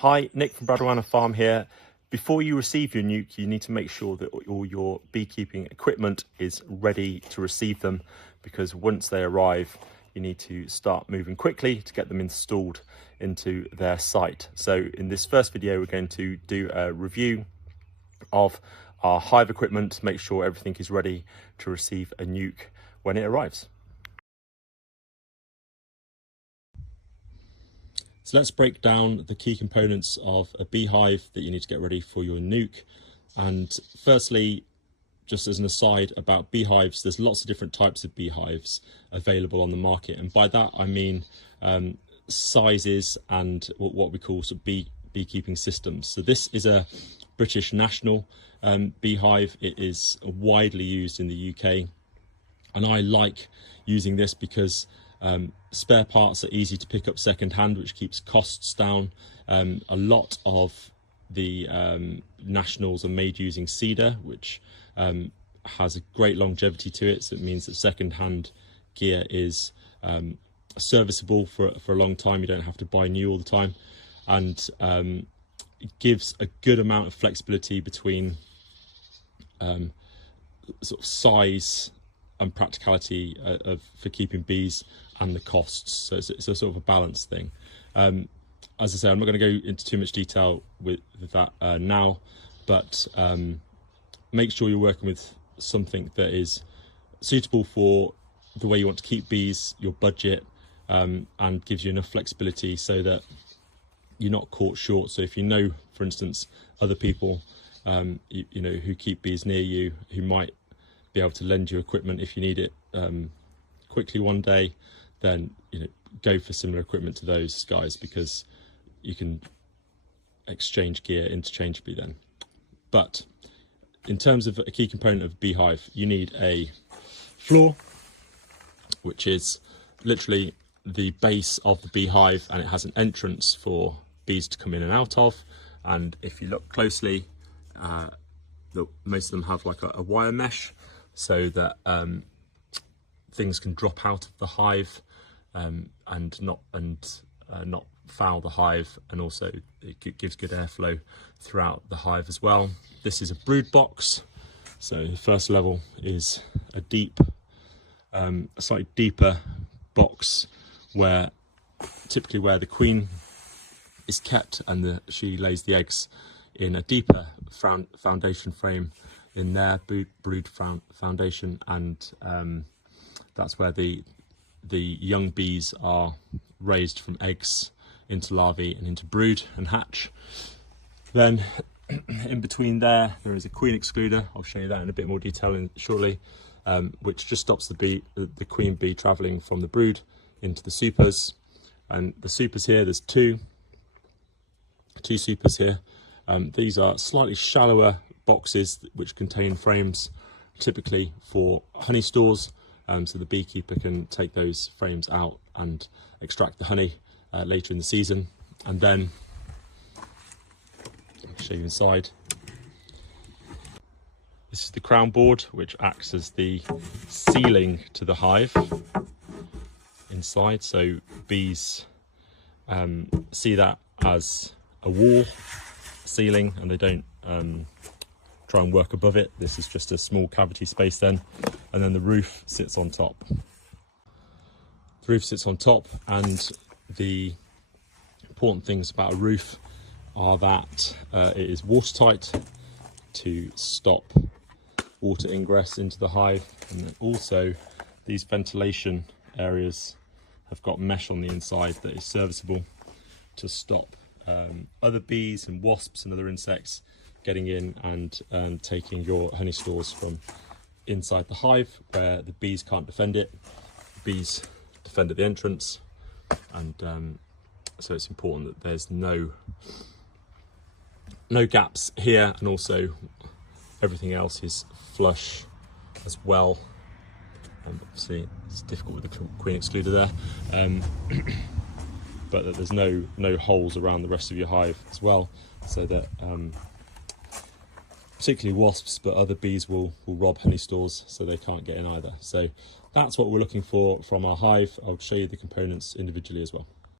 Hi, Nick from Bradwana Farm here. Before you receive your nuke, you need to make sure that all your beekeeping equipment is ready to receive them, because once they arrive, you need to start moving quickly to get them installed into their site. So in this first video, we're going to do a review of our hive equipment, make sure everything is ready to receive a nuke when it arrives. So let's break down the key components of a beehive that you need to get ready for your nuke. And firstly, just as an aside about beehives, there's lots of different types of beehives available on the market. And by that, I mean sizes and what we call sort of beekeeping systems. So this is a British national beehive. It is widely used in the UK. And I like using this because spare parts are easy to pick up second-hand, which keeps costs down. A lot of the nationals are made using cedar, which has a great longevity to it. So it means that second-hand gear is serviceable for a long time. You don't have to buy new all the time, and it gives a good amount of flexibility between sort of size and practicality for keeping bees and the costs. So it's a sort of a balanced thing. As I say, I'm not going to go into too much detail with that now, but make sure you're working with something that is suitable for the way you want to keep bees, your budget, and gives you enough flexibility so that you're not caught short. So if you know, for instance, other people you know, who keep bees near you, who might be able to lend you equipment if you need it quickly one day, then go for similar equipment to those guys, because you can exchange gear interchangeably then. But in terms of a key component of beehive, you need a floor, which is literally the base of the beehive, and it has an entrance for bees to come in and out of. And if you look closely, most of them have like a wire mesh, so that things can drop out of the hive and not foul the hive, and also it gives good airflow throughout the hive as well. This is a brood box, so the first level is a slightly deeper box where typically where the queen is kept, and she lays the eggs in a deeper foundation frame in their brood foundation, and that's where the young bees are raised from eggs into larvae and into brood and hatch. Then in between there is a queen excluder. I'll show you that in a bit more detail shortly, which just stops the queen bee travelling from the brood into the supers. And the supers here, there's two supers here. These are slightly shallower boxes which contain frames, typically for honey stores, so the beekeeper can take those frames out and extract the honey later in the season. And then I'll show you inside. This is the crown board, which acts as the ceiling to the hive inside, so bees see that as a wall ceiling, and they don't try and work above it. This is just a small cavity space then, and then the roof sits on top. The roof sits on top, and the important things about a roof are that it is watertight to stop water ingress into the hive, and then also these ventilation areas have got mesh on the inside that is serviceable to stop other bees and wasps and other insects getting in and taking your honey stores from inside the hive, where the bees can't defend it. The bees defend at the entrance, and so it's important that there's no gaps here, and also everything else is flush as well. Obviously it's difficult with the queen excluder there, but that there's no holes around the rest of your hive as well, so that particularly wasps, but other bees will rob honey stores, so they can't get in either. So that's what we're looking for from our hive. I'll show you the components individually as well.